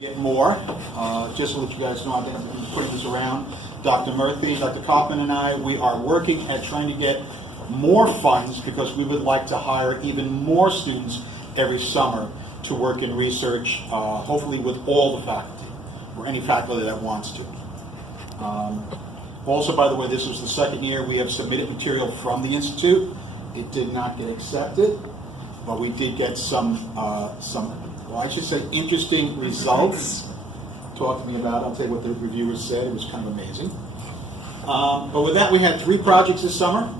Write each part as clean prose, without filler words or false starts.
Get more. Just to let you guys know, I've been putting this around. Dr. Murthy, Dr. Kaufman, and I, we are working at trying to get more funds because we would like to hire even more students every summer to work in research, hopefully with all the faculty, or any faculty that wants to. Also, by the way, this was the second year we have submitted material from the Institute. It did not get accepted, but we did get well, I should say interesting results. Talk to me about it. I'll tell you what the reviewers said. It was kind of amazing. But with that, we had 3 projects this summer.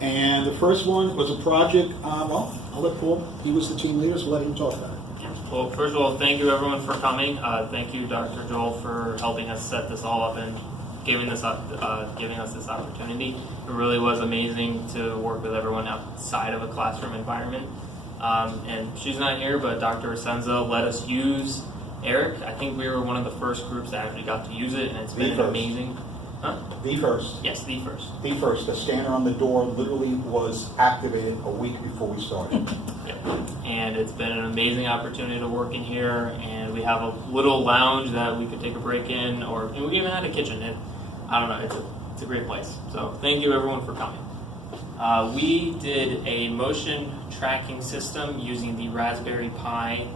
And the first one was a project, well, I'll let Paul, he was the team leader, so let him talk about it. Well, first of all, thank you everyone for coming. Thank you, Dr. Joel, for helping us set this all up and giving us this opportunity. It really was amazing to work with everyone outside of a classroom environment. And she's not here, but Dr. Asenza let us use Eric. I think we were one of the first groups that actually got to use it, and it's been amazing. Huh? The first. Yes, the first. The first. The scanner on the door literally was activated a week before we started. Yep. And it's been an amazing opportunity to work in here, and we have a little lounge that we could take a break in, and we even had a kitchen. I don't know, it's a great place. So thank you everyone for coming. We did a motion tracking system using the Raspberry Pi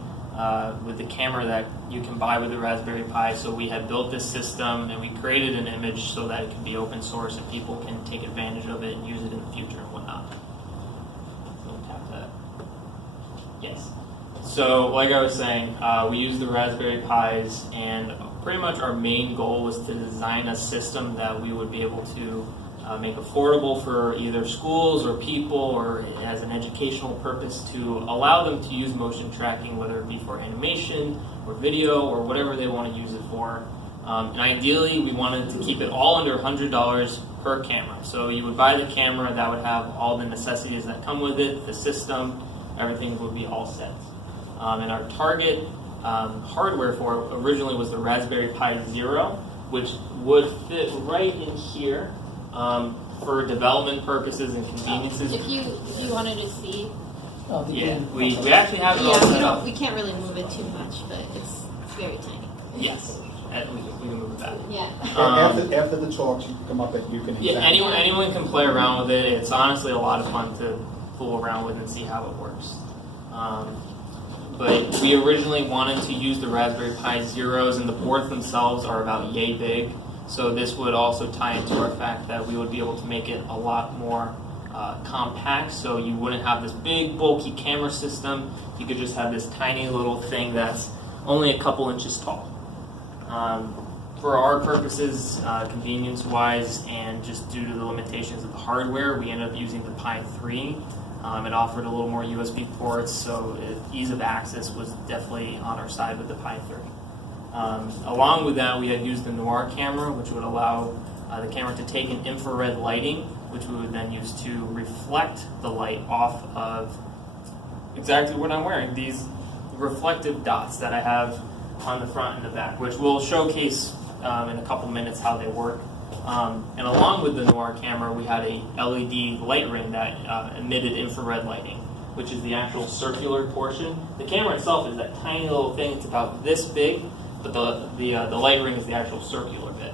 with the camera that you can buy with the Raspberry Pi. So we had built this system and we created an image so that it could be open source and people can take advantage of it and use it in the future and whatnot. So tap that. Yes. So like I was saying, we used the Raspberry Pis, and pretty much our main goal was to design a system that we would be able to make affordable for either schools or people, or as an educational purpose, to allow them to use motion tracking, whether it be for animation or video or whatever they want to use it for. And ideally, we wanted to keep it all under $100 per camera. So you would buy the camera that would have all the necessities that come with it, the system, everything would be all set. And our target hardware for it originally was the Raspberry Pi Zero, which would fit right in here. For development purposes and conveniences. If you wanted to see. Yeah, we actually have it all set up. We can't really move it too much, but it's very tiny. Yes, we can move it back. Yeah. After the talks, you can come up and you can examine. Yeah, anyone can play around with it. It's honestly a lot of fun to fool around with and see how it works. But we originally wanted to use the Raspberry Pi Zeros, and the boards themselves are about yay big. So this would also tie into our fact that we would be able to make it a lot more compact, so you wouldn't have this big bulky camera system. You could just have this tiny little thing that's only a couple inches tall. For our purposes, convenience-wise, and just due to the limitations of the hardware, we ended up using the Pi 3. It offered a little more USB ports, so ease of access was definitely on our side with the Pi 3. Along with that, we had used the Noir camera, which would allow the camera to take in infrared lighting, which we would then use to reflect the light off of exactly what I'm wearing, these reflective dots that I have on the front and the back, which we'll showcase in a couple minutes how they work. And along with the Noir camera, we had a LED light ring that emitted infrared lighting, which is the actual circular portion. The camera itself is that tiny little thing. It's about this big. But the light ring is the actual circular bit.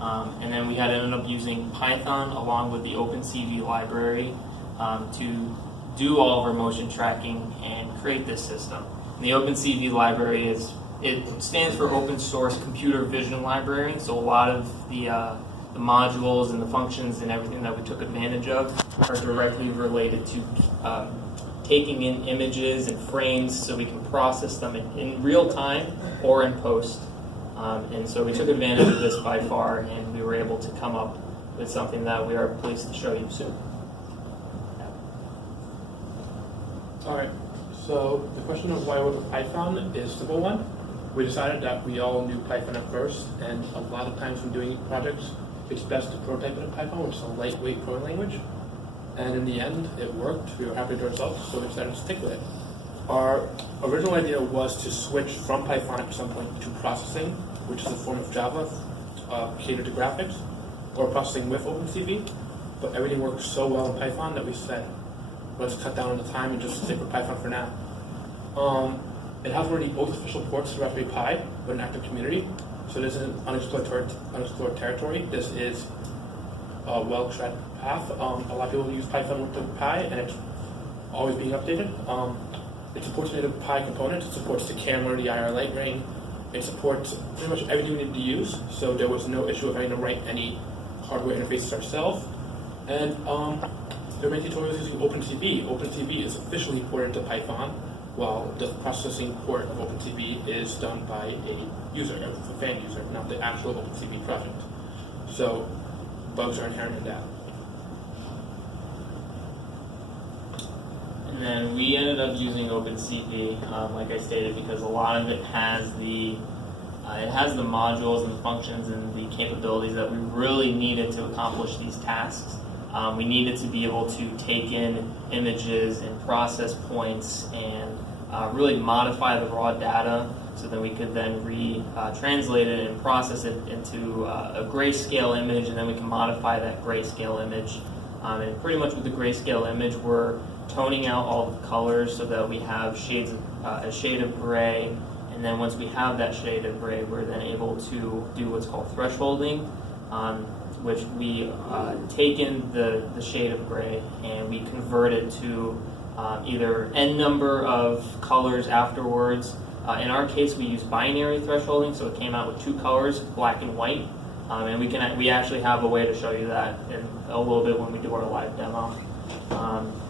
And then we had ended up using Python along with the OpenCV library to do all of our motion tracking and create this system. And the OpenCV library stands for Open Source Computer Vision Library. So a lot of the modules and the functions and everything that we took advantage of are directly related to taking in images and frames so we can process them in real time or in post. And so we took advantage of this by far, and we were able to come up with something that we are pleased to show you soon. Alright, so the question of why we went with Python is a simple one. We decided that we all knew Python at first, and a lot of times when doing projects, it's best to prototype it in Python, which is a lightweight programming language. And in the end, it worked. We were happy with the results, so we decided to stick with it. Our original idea was to switch from Python at some point to processing, which is a form of Java catered to graphics, or processing with OpenCV. But everything worked so well in Python that we said, let's cut down on the time and just stick with Python for now. It has already both official ports to Raspberry Pi with an active community. So this isn't unexplored territory. This is a well-tread path. A lot of people use Python with Pi, and it's always being updated. It supports native Pi components. It supports the camera, the IR light ring. It supports pretty much everything we need to use. So there was no issue of having to write any hardware interfaces ourselves. And there are many tutorials using OpenCV. OpenCV is officially ported to Python, while the processing port of OpenCV is done by a user, a fan user, not the actual OpenCV project. So bugs are inherent in that. And then we ended up using OpenCV, like I stated, because a lot of it has the modules and the functions and the capabilities that we really needed to accomplish these tasks. We needed to be able to take in images and process points and really modify the raw data so that we could then translate it and process it into a grayscale image, and then we can modify that grayscale image. And pretty much with the grayscale image, we're toning out all the colors so that we have shades of, a shade of gray, and then once we have that shade of gray, we're then able to do what's called thresholding, which we take in the shade of gray and we convert it to either n number of colors afterwards. In our case, we use binary thresholding, so it came out with 2 colors, black and white, and we actually have a way to show you that in a little bit when we do our live demo.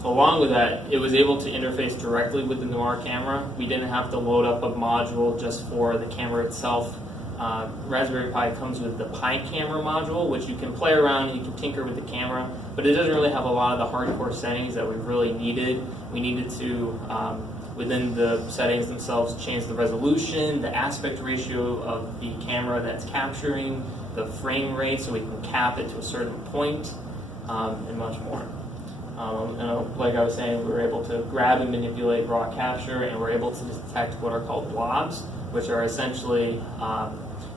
Along with that, it was able to interface directly with the Noir camera. We didn't have to load up a module just for the camera itself. Raspberry Pi comes with the Pi camera module, which you can play around and you can tinker with the camera, but it doesn't really have a lot of the hardcore settings that we really needed. We needed to, within the settings themselves, change the resolution, the aspect ratio of the camera that's capturing, the frame rate so we can cap it to a certain point, and much more. Like I was saying, we were able to grab and manipulate raw capture, and we're able to detect what are called blobs, which are essentially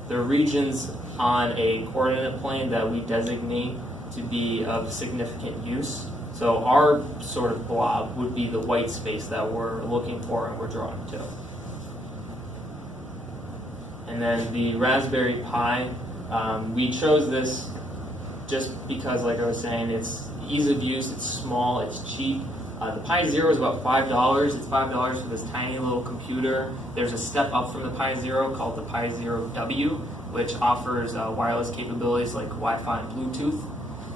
the regions on a coordinate plane that we designate to be of significant use. So our sort of blob would be the white space that we're looking for and we're drawing to. And then the Raspberry Pi, we chose this just because, like I was saying, it's ease of use, it's small, it's cheap. The Pi Zero is about $5. It's $5 for this tiny little computer. There's a step up from the Pi Zero called the Pi Zero W, which offers wireless capabilities like Wi-Fi and Bluetooth.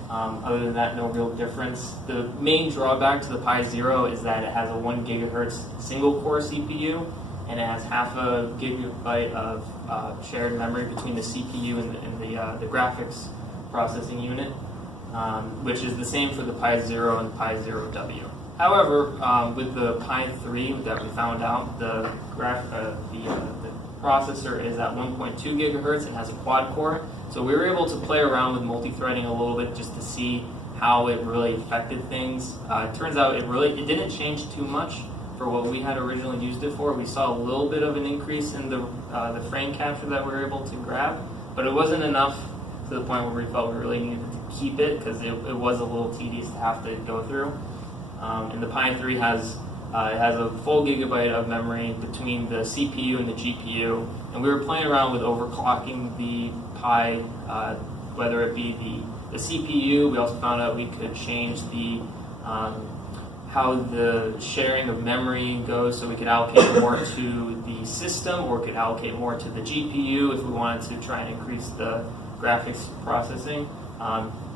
Other than that, no real difference. The main drawback to the Pi Zero is that it has a 1 gigahertz single core CPU, and it has half a gigabyte of shared memory between the CPU and the graphics processing unit, which is the same for the Pi Zero and Pi Zero W. However, with the Pi 3 that we found out, the processor is at 1.2 gigahertz and has a quad core. So we were able to play around with multi-threading a little bit just to see how it really affected things. It turns out it didn't change too much for what we had originally used it for. We saw a little bit of an increase in the frame capture that we were able to grab, but it wasn't enough to the point where we felt we really needed to keep it because it was a little tedious to have to go through. And the Pi 3 has a full gigabyte of memory between the CPU and the GPU, and we were playing around with overclocking the Pi, whether it be the CPU. We also found out we could change the how the sharing of memory goes, so we could allocate more to the system or could allocate more to the GPU if we wanted to try and increase the graphics processing.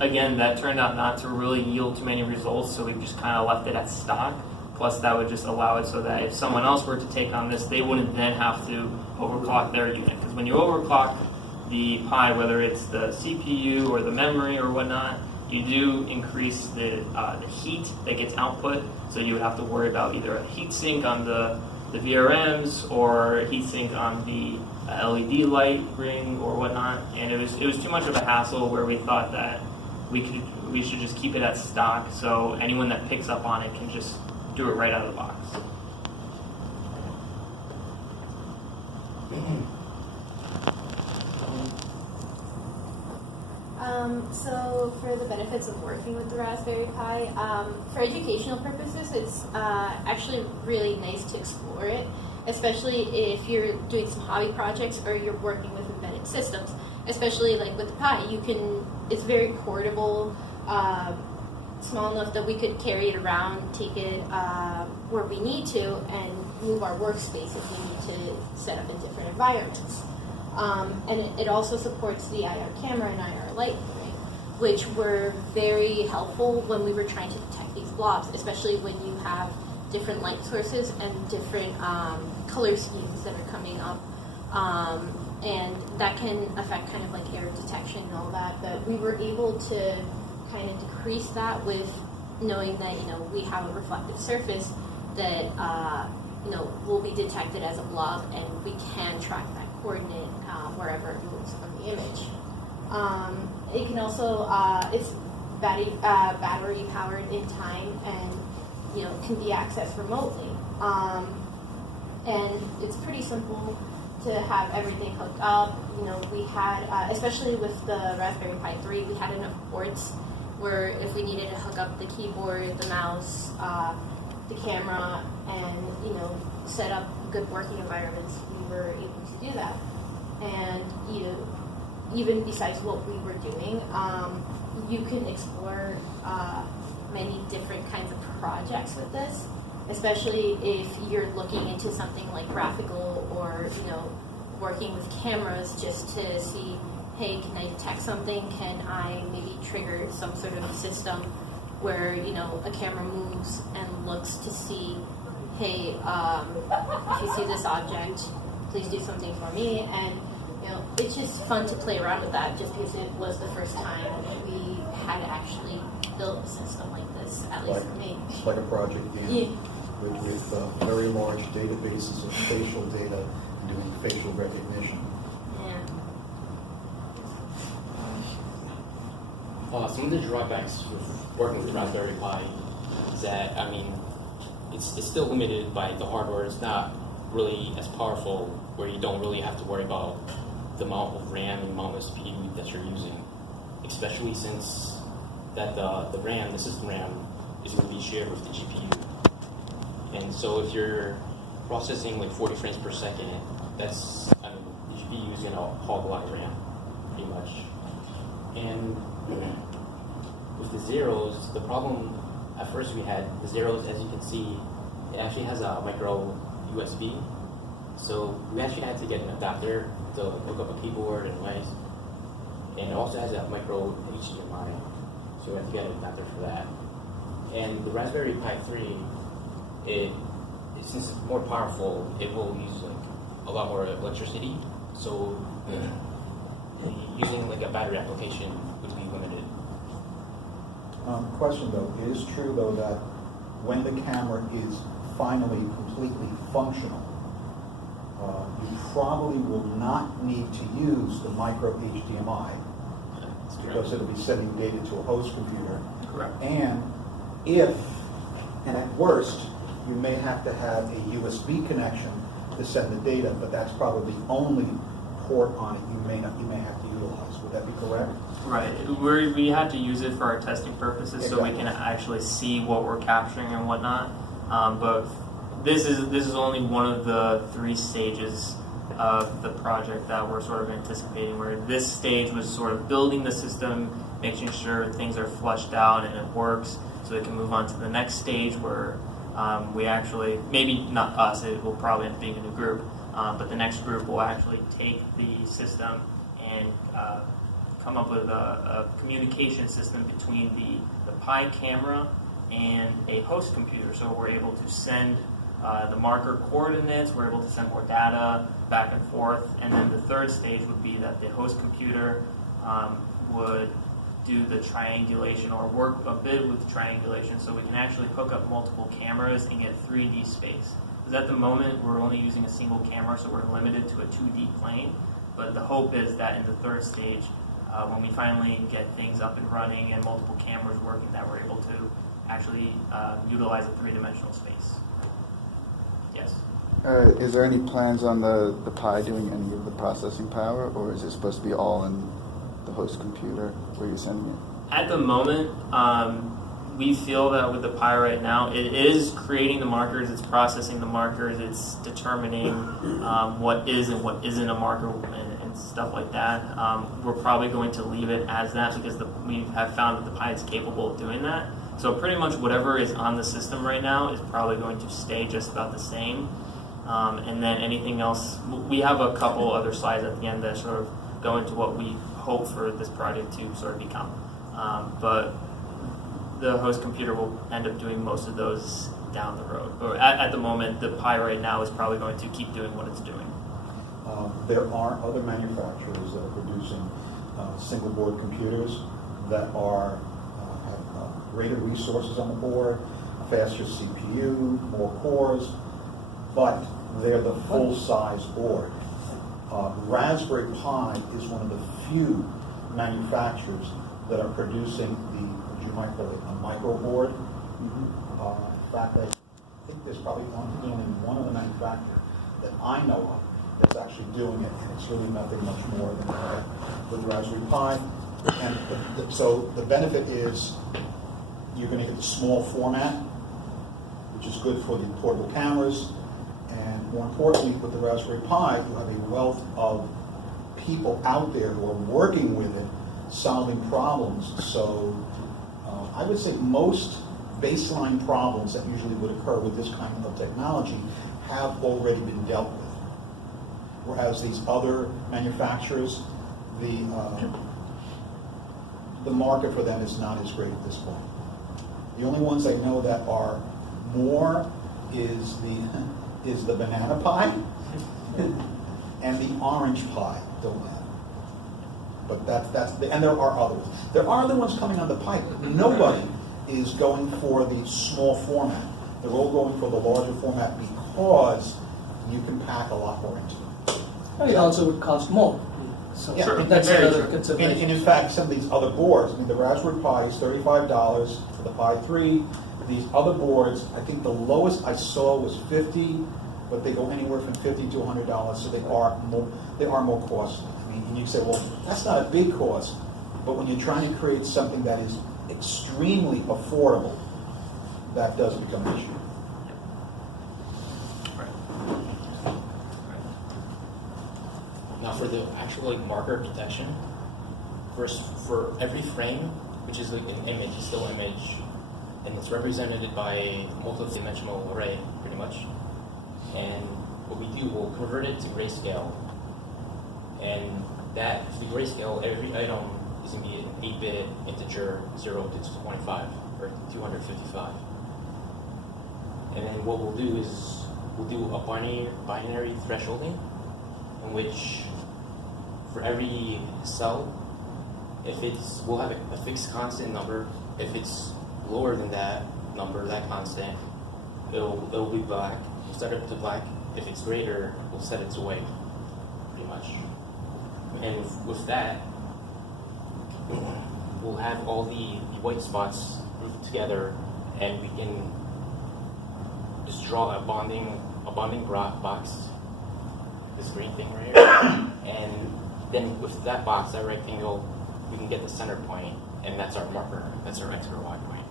Again, that turned out not to really yield too many results, so we just kind of left it at stock. Plus, that would just allow it so that if someone else were to take on this, they wouldn't then have to overclock their unit. Because when you overclock the Pi, whether it's the CPU or the memory or whatnot, you do increase the heat that gets output. So you would have to worry about either a heat sink on the VRMs or a heat sink on the LED light ring or whatnot. And it was too much of a hassle where we thought that we should just keep it at stock so anyone that picks up on it can just do it right out of the box. So for the benefits of working with the Raspberry Pi, for educational purposes, it's actually really nice to explore it. especially if you're doing some hobby projects or you're working with embedded systems. Especially like with the Pi, it's very portable, small enough that we could carry it around, take it where we need to, and move our workspace if we need to set up in different environments. And it also supports the IR camera and IR light, which were very helpful when we were trying to detect these blobs, especially when you have different light sources and different color schemes that are coming up. And that can affect kind of like error detection and all that, but we were able to kind of decrease that with knowing that, we have a reflective surface that, will be detected as a blob, and we can track that coordinate wherever it moves from the image. It can also, it's battery powered in time, and, can be accessed remotely. And it's pretty simple to have everything hooked up. We had, especially with the Raspberry Pi 3, we had enough ports where if we needed to hook up the keyboard, the mouse, the camera, and, set up good working environments, we were able to do that. And, even besides what we were doing, you can explore many different kinds of projects with this, especially if you're looking into something like graphical or, working with cameras just to see, hey, can I detect something? Can I maybe trigger some sort of system where, a camera moves and looks to see, hey, if you see this object, please do something for me. And, it's just fun to play around with that just because it was the first time we had actually built a system like this, at least for me. It's like a project game with very large databases of facial data and doing facial recognition. Yeah. Some of the drawbacks with working with Raspberry Pi is that, it's still limited by the hardware. It's not really as powerful where you don't really have to worry about the amount of RAM and the amount of CPU that you're using, especially since that the RAM, the system RAM, is going to be shared with the GPU. And so if you're processing like 40 frames per second, the GPU is going to hog a lot of RAM, pretty much. And with the zeros, the problem at first we had, the zeros, as you can see, it actually has a micro USB. So we actually had to get an adapter to hook up a keyboard and mice. And it also has a micro HDMI. So we have to get an adapter for that. And the Raspberry Pi 3, since it's more powerful, it will use like a lot more electricity. So using like a battery application would be limited. Question though, it is true though that when the camera is finally completely functional, you probably will not need to use the micro HDMI because it'll be sending data to a host computer. Correct. And at worst, you may have to have a USB connection to send the data, but that's probably the only port on it you may have to utilize. Would that be correct? Right. We had to use it for our testing purposes, so we can actually see what we're capturing and whatnot. But this is only one of the 3 stages of the project that we're sort of anticipating, where this stage was sort of building the system, making sure things are flushed out and it works, so it can move on to the next stage where we actually, maybe not us, it will probably end up being a new group, but the next group will actually take the system and come up with a communication system between the Pi camera and a host computer, so we're able to send the marker coordinates, we're able to send more data back and forth, and then the third stage would be that the host computer would do the triangulation or work a bit with triangulation, so we can actually hook up multiple cameras and get 3D space. Because at the moment we're only using a single camera, so we're limited to a 2D plane, but the hope is that in the third stage, when we finally get things up and running and multiple cameras working, that we're able to actually utilize a 3-dimensional space. Yes. Is there any plans on the Pi doing any of the processing power, or is it supposed to be all in the host computer where you're sending it? At the moment, we feel that with the Pi right now, it is creating the markers, it's processing the markers, it's determining what is and what isn't a marker and stuff like that. We're probably going to leave it as that because we have found that the Pi is capable of doing that. So pretty much whatever is on the system right now is probably going to stay just about the same. And then anything else, we have a couple other slides at the end that sort of go into what we hope for this project to sort of become. But the host computer will end up doing most of those down the road. But at the moment, the Pi right now is probably going to keep doing what it's doing. There are other manufacturers that are producing single board computers that have greater resources on the board, faster CPU, more cores, but they're the full-size board. Raspberry Pi is one of the few manufacturers that are producing what you might call a micro board. In fact, I think there's probably only one other manufacturer that I know of that's actually doing it, and it's really nothing much more than that with Raspberry Pi. And so the benefit is you're going to get the small format, which is good for the portable cameras, and more importantly, with the Raspberry Pi, you have a wealth of people out there who are working with it, solving problems. So I would say most baseline problems that usually would occur with this kind of technology have already been dealt with. Whereas these other manufacturers, the market for them is not as great at this point. The only ones I know that are more is the banana pie and the orange pie. Don't have. But and there are others. There are other ones coming on the pipe. Nobody is going for the small format. They're all going for the larger format because you can pack a lot more into it. It also would cost more. So Yeah, sure. that's Very another true. consideration. And in fact, some of these other boards, I mean, the Raspberry Pi is $35 for the Pi 3. These other boards, I think the lowest I saw was $50, but they go anywhere from $50 to $100, so they are more costly. I mean, and you say, well, that's not a big cost, but when you're trying to create something that is extremely affordable, that does become an issue. Now for the actual marker detection, first for every frame, which is an image, a still image, and it's represented by a multi-dimensional array, pretty much. And what we do, we'll convert it to grayscale. And that, for the grayscale, every item is going to be an 8-bit integer, 0 to 25, or 255. And then what we'll do is, we'll do a binary thresholding, in which for every cell, we'll have a fixed constant number. If it's lower than that number, that constant, it'll be black. We'll set it to black. If it's greater, we'll set it to white, pretty much. And with that, we'll have all the white spots grouped together, and we can just draw a bonding box, this green thing right here, and then with that box, that rectangle, we can get the center point, and that's our marker. That's our X or Y point.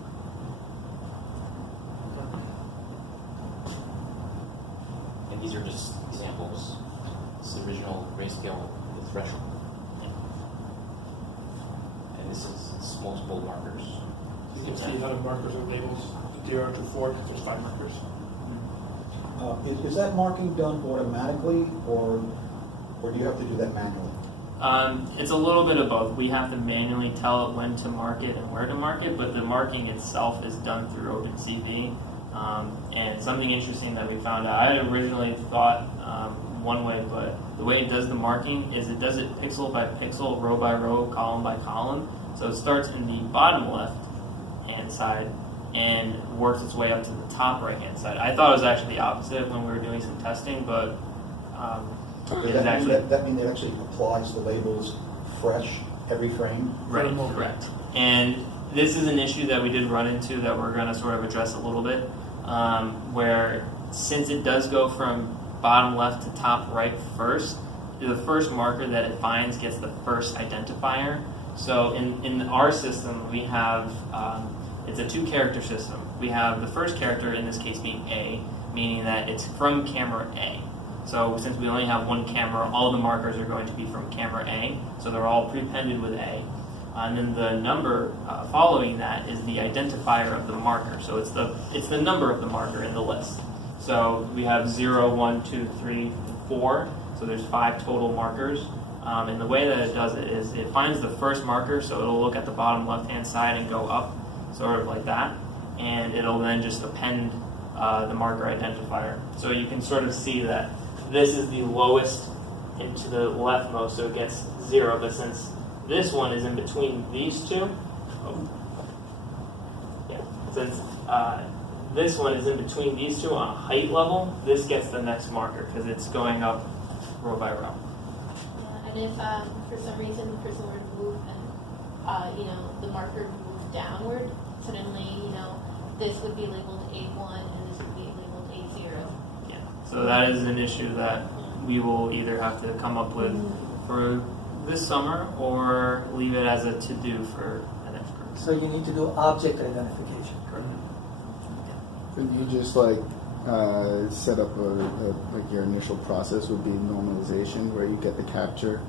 And these are just examples. This is the original grayscale with threshold. And this is multiple markers. You can see how the markers are labeled 0 to 4 because there's 5 markers. Is that marking done automatically, or do you have to do that manually? It's a little bit of both. We have to manually tell it when to mark it and where to mark it, but the marking itself is done through OpenCV. And something interesting that we found out, I had originally thought one way, but the way it does the marking is it does it pixel by pixel, row by row, column by column. So it starts in the bottom left hand side and works its way up to the top right hand side. I thought it was actually the opposite when we were doing some testing, but Does that mean it actually applies the labels fresh every frame? Right, correct. And this is an issue that we did run into that we're going to sort of address a little bit, where since it does go from bottom left to top right first, the first marker that it finds gets the first identifier. So in our system, we have it's a 2-character system. We have the first character, in this case being A, meaning that it's from camera A. So since we only have one camera, all the markers are going to be from camera A, so they're all prepended with A. And then the number following that is the identifier of the marker. So it's the number of the marker in the list. So we have 0, 1, 2, 3, 4. So there's 5 total markers. And the way that it does it is it finds the first marker, so it'll look at the bottom left-hand side and go up, sort of like that. And it'll then just append the marker identifier. So you can sort of see that this is the lowest into the leftmost, so it gets 0. But since this one is in between these two, since this one is in between these two on a height level, this gets the next marker because it's going up row by row. And if for some reason the person were to move and the marker moved downward, suddenly this would be labeled A1 and this would be labeled A0. Yeah. So that is an issue that we will either have to come up with for this summer or leave it as a to-do for the next group. So you need to do object identification. Could you just set up like your initial process would be normalization, where you get the capture,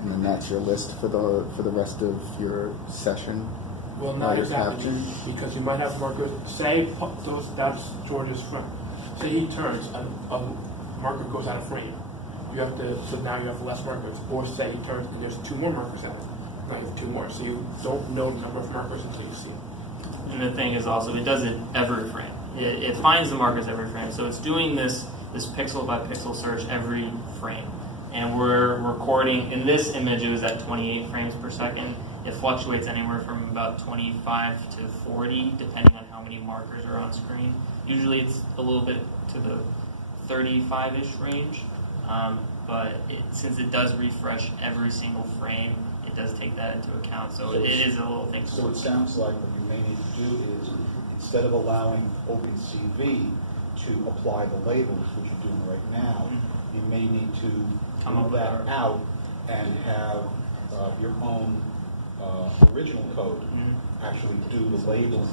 and then that's your list for the rest of your session? Well, not your exactly, capture? because you might have markers. Say that's George's frame. Say he turns, a marker goes out of frame. So now you have less markers. Or say he turns and there's 2 more markers out. Now you have 2 more. So you don't know the number of markers until you see them. And the thing is also, it does it every frame. It finds the markers every frame. So it's doing this pixel by pixel search every frame. And we're recording, in this image it was at 28 frames per second. It fluctuates anywhere from about 25 to 40, depending on how many markers are on screen. Usually it's a little bit to the 35-ish range. But since it does refresh every single frame, it does take that into account. So it is a little thing. So it sounds like what you may need to do is, instead of allowing OpenCV to apply the labels, which you're doing right now, you may need to move that out and have your own original code actually do the labels,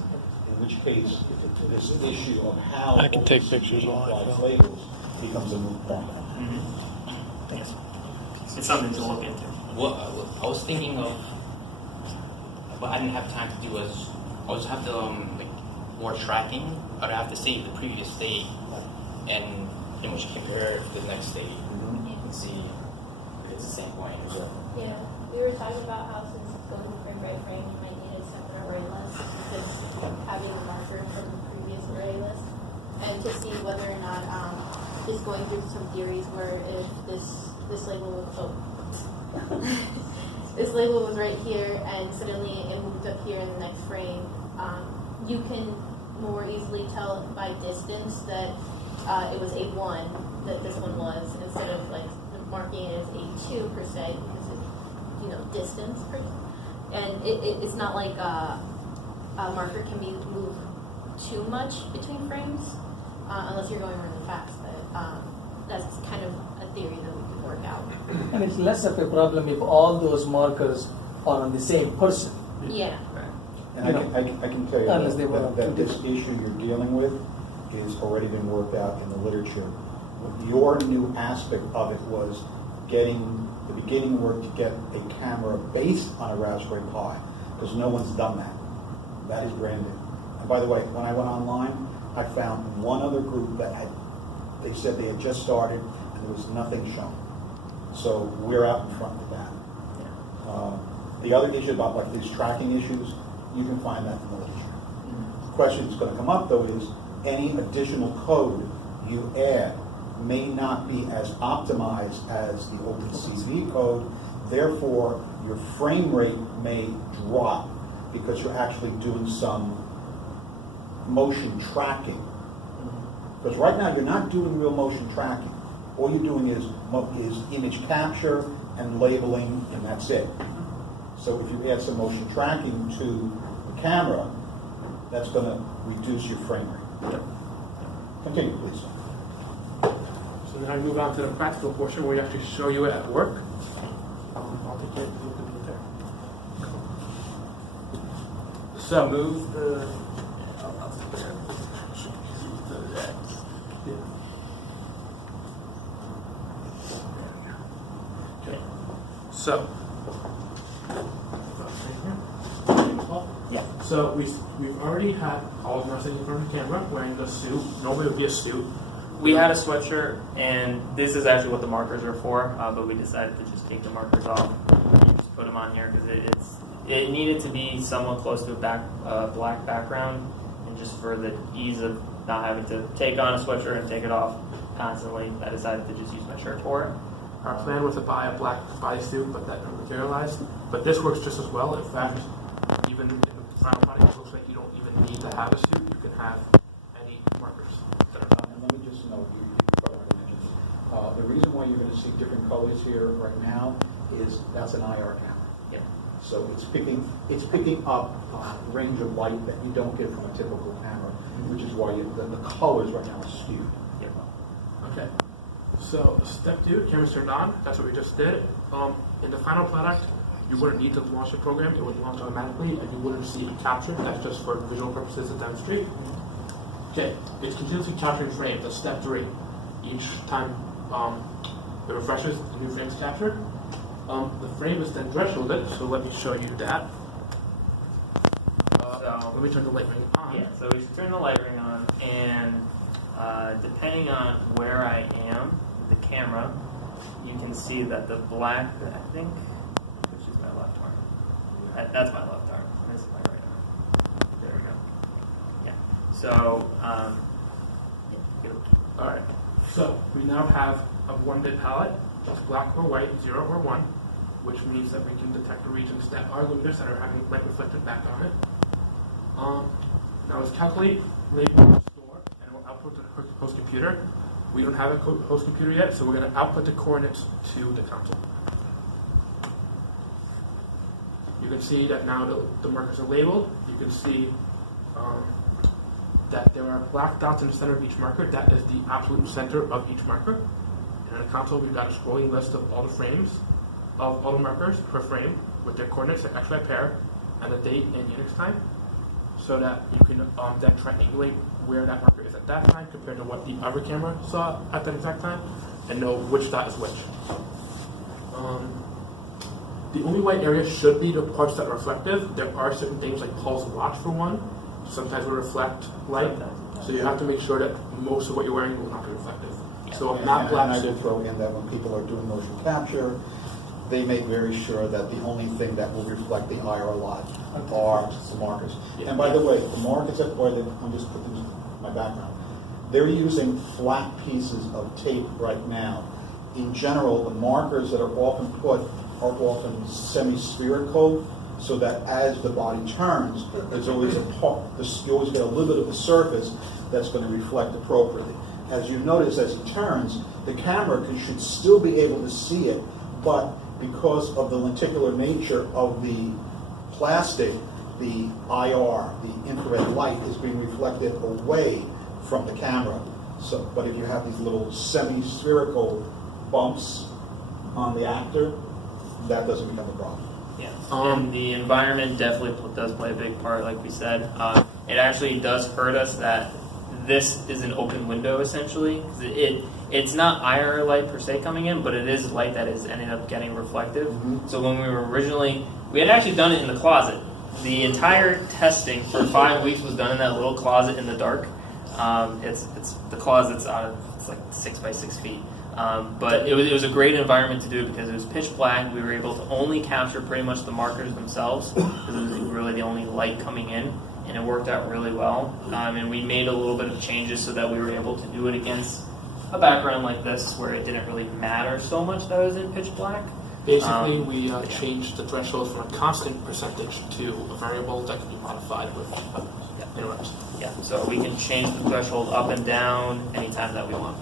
in which case this issue of how I can take OpenCV pictures while I applies film. labels becomes a moot point. Yes. It's something to look into. What I was thinking of, but I didn't have time to do is I would have to more tracking. I'd have to save the previous day and then we should compare it to the next day and see if it's the same point. Yeah, we were talking about how since it's going frame by frame, you might need a separate array list because having a marker from the previous array list, and to see whether or not it's going through some theories where if this label was this label was right here and suddenly it moved up here in the next frame, you can more easily tell by distance that it was A1 that this one was, instead of marking it as A2 per se, because distance and it's not like a marker can be moved too much between frames unless you're going really fast, but that's kind of a theory that we can work out. And it's less of a problem if all those markers are on the same person. Yeah. And I can tell you Unless they were that this issue you're dealing with is already been worked out in the literature. Your new aspect of it was getting the beginning work to get a camera based on a Raspberry Pi, because no one's done that. That is brand new. And by the way, when I went online, I found one other group that they said they had just started and there was nothing shown. So we're out in front with that. The other issue about these tracking issues, you can find that in the literature. The question that's going to come up though is any additional code you add may not be as optimized as the OpenCV code. Therefore, your frame rate may drop because you're actually doing some motion tracking. Because right now you're not doing real motion tracking. All you're doing is image capture and labeling, and that's it. So if you add some motion tracking to the camera, that's going to reduce your frame rate. Continue, please. So then I move on to the practical portion where we actually show you it at work. I'll take care of you there. So Move the. So, Yeah. so we've already had all of us in front of the camera wearing the suit. Normally it would be a suit. We had a sweatshirt, and this is actually what the markers are for, but we decided to just take the markers off, just put them on here because it needed to be somewhat close to a black background, and just for the ease of not having to take on a sweatshirt and take it off constantly, I decided to just use my shirt for it. Our plan was to buy a black bodysuit, but that didn't materialize. But this works just as well. In fact, even in the final product, it looks like you don't even need to have a suit. You can have any markers that are And let me just note, you probably mentioned, the reason why you're going to see different colors here right now is that's an IR camera. Yep. So it's picking up a range of light that you don't get from a typical camera, which is why the colors right now are skewed. Yep. Okay. So step 2, cameras turned on. That's what we just did. In the final product, you wouldn't need to launch the program. It would launch automatically, and you wouldn't see a capture. That's just for visual purposes to demonstrate. Okay, it's continuously capturing frames. That's step 3. Each time it refreshes, the new frame is captured. The frame is then thresholded. So let me show you that. Let me turn the light ring on. Yeah, so we should turn the light ring on, and depending on where I am with the camera, you can see that the black, I think, which is my left arm. That's my left arm. This is my right arm. There we go. Yeah. So, All right. So we now have a 1-bit palette. That's black or white, 0 or 1, which means that we can detect the regions that are luminous, that are having light reflected back on it. Now let's calculate, label, store, and we'll output to the host computer. We don't have a host computer yet, so we're going to output the coordinates to the console. You can see that now the markers are labeled. You can see that there are black dots in the center of each marker. That is the absolute center of each marker. And on the console, we've got a scrolling list of all the frames, of all the markers per frame with their coordinates, their XY pair, and the date and Unix time, so that you can then triangulate where that marker is at that time compared to what the other camera saw at that exact time, and know which dot is which. The only white area should be the parts that are reflective. There are certain things like pulse watch for one. Sometimes will reflect light, so you have to make sure that most of what you're wearing will not be reflective. So And not black I would suit. throw in that when people are doing motion capture, they make very sure that the only thing that will reflect the IR light are the markers. And by the way, the markers I'm just putting my background. They're using flat pieces of tape right now. In general, the markers that are often put are often semi-spherical, so that as the body turns, there's always you always get a little bit of the surface that's going to reflect appropriately. As you notice, as it turns, the camera should still be able to see it, but because of the lenticular nature of the plastic, the IR, the infrared light, is being reflected away from the camera. So, but if you have these little semi-spherical bumps on the actor, that doesn't become a problem. Yeah, and the environment definitely does play a big part, like we said. It actually does hurt us that this is an open window, essentially. It's not IR light per se coming in, but it is light that is ending up getting reflective. Mm-hmm. So when we were originally, we had actually done it in the closet. The entire testing for 5 weeks was done in that little closet in the dark. It's the closet's it's like 6 by 6 feet. But it was a great environment to do because it was pitch black. We were able to only capture pretty much the markers themselves because it was really the only light coming in, and it worked out really well. And we made a little bit of changes so that we were able to do it against a background like this where it didn't really matter so much that it was in pitch black. Basically, we changed the thresholds from a constant percentage to a variable that can be modified with interrupts. Yeah, so we can change the threshold up and down anytime that we want.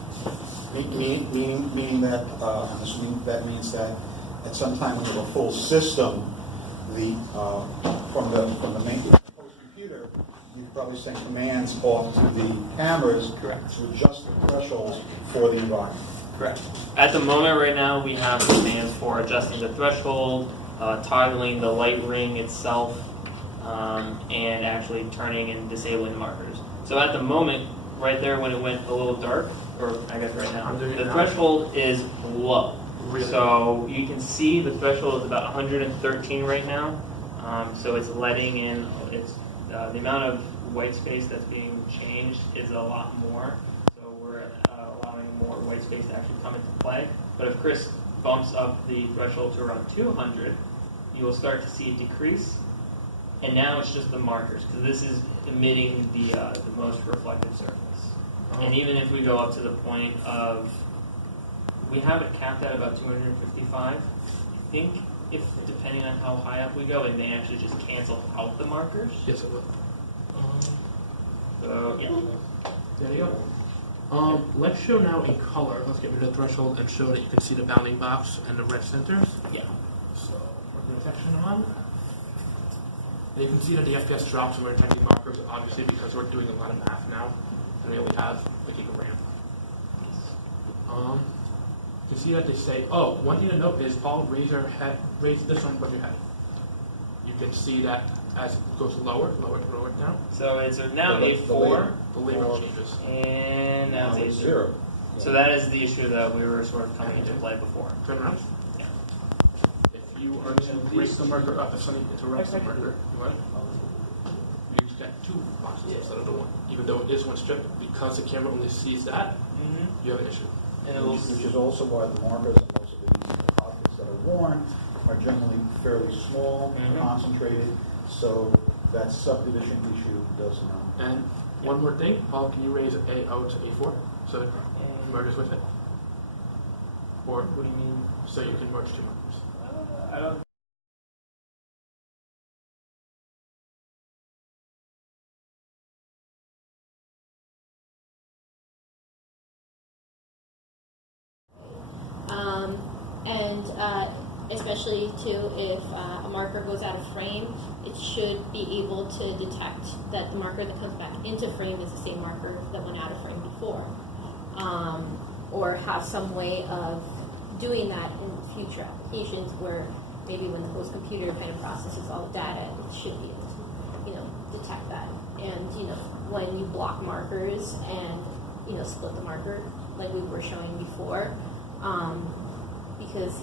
Meaning that, I'm assuming that means that at some time when you have a full system, from the main computer, you can probably send commands off to the cameras. Correct. To adjust the thresholds for the environment. Correct. At the moment right now, we have commands for adjusting the threshold, toggling the light ring itself, and actually turning and disabling the markers. So at the moment, right there when it went a little dark, or I guess right now, I'm doing it the now. threshold is low. Really? So you can see the threshold is about 113 right now. So it's letting in, it's the amount of white space that's being changed is a lot more. So we're allowing more white space to actually come into play. But if Chris bumps up the threshold to around 200, you will start to see it decrease. And now it's just the markers, because this is emitting the most reflective surface. And even if we go up to the point of, we have it capped at about 255. I think if, depending on how high up we go, it may actually just cancel out the markers. Yes, it will. So, yeah. There you go. Let's show now in color. Let's get rid of the threshold and show that you can see the bounding box and the red centers. Yeah. So, we're detection on. And you can see that the FPS drops when we're detecting markers, obviously because we're doing a lot of math now, and we only have a gig of RAM. You can see that they say, oh, one thing to note is, Paul, raise this one above your head. You can see that as it goes lower down. So it's now A4, The label changes. and now it's A0. So that is the issue that we were sort of coming into play before. Turn around. Yeah. If you are to raise the marker up, if somebody interrupts the marker, you get two boxes instead of the one. Even though it is one strip, because the camera only sees that, you have an issue. Which is also why the markers and most of the objects that are worn are generally fairly small, concentrated, so that subdivision issue does not. And one more thing, Paul, can you raise A0 to A4 so that merges with it? Or What do you mean? so you can merge two markers? I don't. Especially too, if a marker goes out of frame, it should be able to detect that the marker that comes back into frame is the same marker that went out of frame before, or have some way of doing that in future applications where maybe when the host computer kind of processes all the data, it should be able to, detect that. And when you block markers and split the marker like we were showing before, because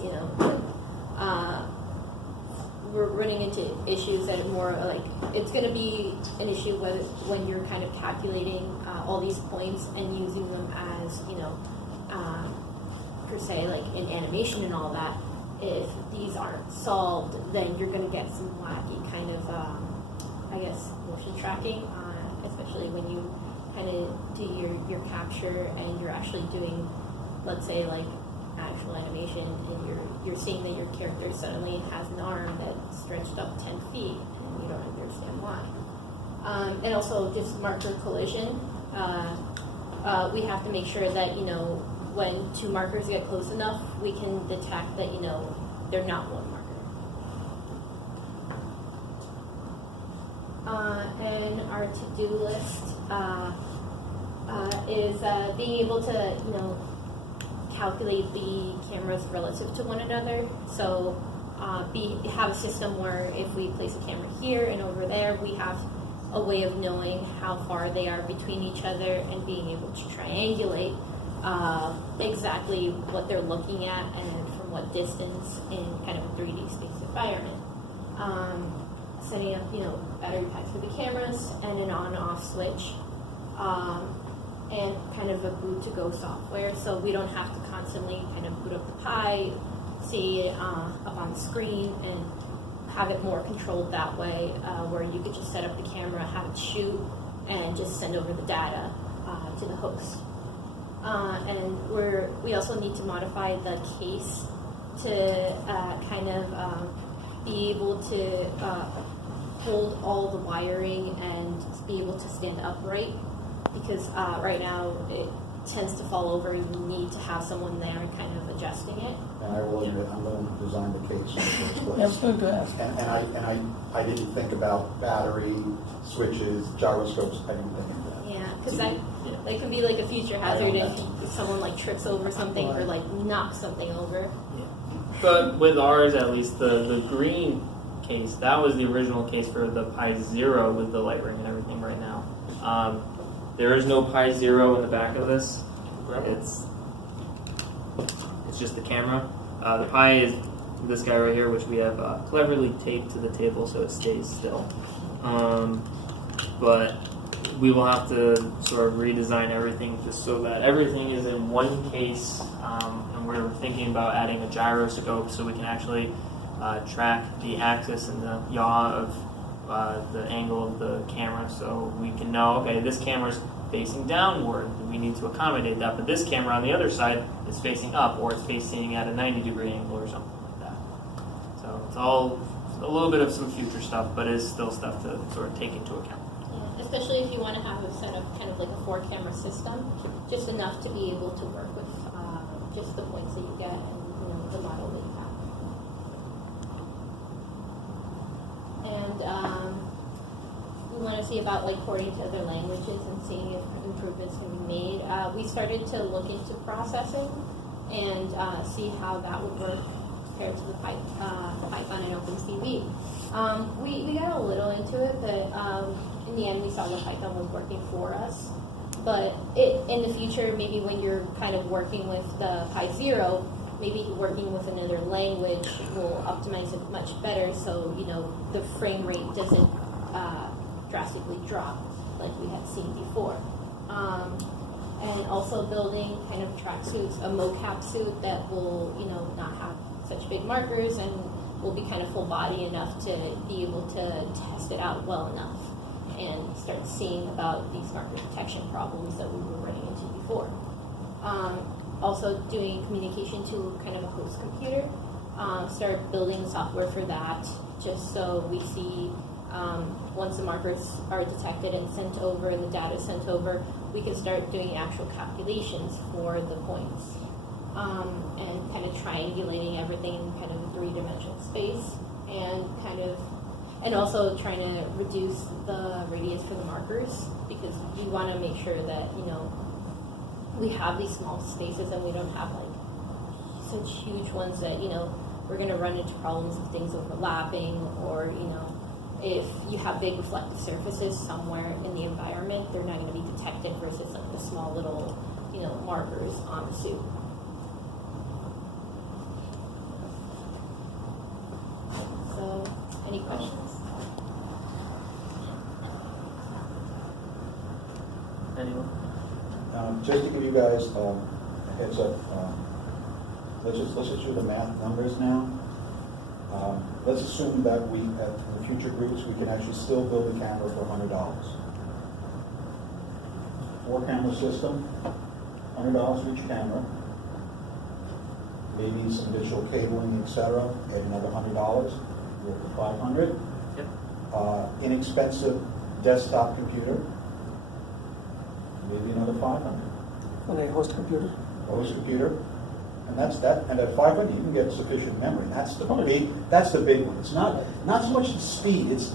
we're running into issues that are more like, it's going to be an issue when you're kind of calculating all these points and using them as per se like in animation and all that. If these aren't solved, then you're going to get some wacky kind of motion tracking, especially when you kind of do your capture and you're actually doing, let's say, like actual animation, and you're seeing that your character suddenly has an arm that's stretched up 10 feet and you don't understand why. And also just marker collision. We have to make sure that when two markers get close enough, we can detect that they're not one marker. And our to-do list is being able to calculate the cameras relative to one another. So have a system where if we place a camera here and over there, we have a way of knowing how far they are between each other and being able to triangulate exactly what they're looking at and from what distance in kind of a 3D space environment. Setting up, battery packs for the cameras and an on-off switch. And kind of a boot to go software, so we don't have to constantly kind of boot up the Pi, see it up on the screen, and have it more controlled that way, where you could just set up the camera, have it shoot, and just send over the data to the host. And we also need to modify the case to kind of be able to hold all the wiring and be able to stand upright. Because right now it tends to fall over. You need to have someone there kind of adjusting it. And I will admit, I'm the one who designed the case in the first place. I was going to ask. And I didn't think about battery, switches, gyroscopes. I didn't think of that. Yeah, because that could be like a future hazard if someone like trips over something or like knocks something over. But with ours, at least, the green case. That was the original case for the Pi Zero with the light ring and everything right now. There is no Pi Zero in the back of this. It's just the camera. The Pi is this guy right here, which we have cleverly taped to the table so it stays still. But we will have to sort of redesign everything just so that everything is in one case. And we're thinking about adding a gyroscope so we can actually track the axis and the yaw of the angle of the camera, so we can know, okay, this camera's facing downward, we need to accommodate that, but this camera on the other side is facing up, or it's facing at a 90-degree angle or something like that. So it's all a little bit of some future stuff, but it's still stuff to sort of take into account. Especially if you want to have a set of kind of like a 4-camera system, just enough to be able to work with just the points that you get and the model that you have. And we want to see about like porting to other languages and seeing if improvements can be made. We started to look into processing and see how that would work compared to the Python and OpenCV. We got a little into it, but in the end we saw that Python was working for us. But in the future, maybe when you're kind of working with the Pi Zero, maybe working with another language will optimize it much better, so the frame rate doesn't drastically drop like we had seen before. And also building kind of tracksuits, a MoCap suit that will not have such big markers and will be kind of full body enough to be able to test it out well enough and start seeing about these marker detection problems that we were running into before. Also doing communication to kind of a host computer, start building software for that, just so we see once the markers are detected and sent over and the data is sent over, we can start doing actual calculations for the points and kind of triangulating everything in kind of a 3-dimensional space and also trying to reduce the radius for the markers, because we want to make sure that we have these small spaces and we don't have like such huge ones that we're going to run into problems of things overlapping, or if you have big reflective surfaces somewhere in the environment, they're not going to be detected versus like the small little markers on the suit. So, any questions? Anyone? Just to give you guys a heads up, let's just do the math numbers now. Let's assume that in the future groups, we can actually still build a camera for $100. 4-camera system, $100 for each camera. Maybe some digital cabling, etc. Add another $100. We're up to $500. Yep. Inexpensive desktop computer. Maybe another $500. On a host computer. Host computer. And that's that. And at 500, you can get sufficient memory. That's the big one. It's not so much the speed. It's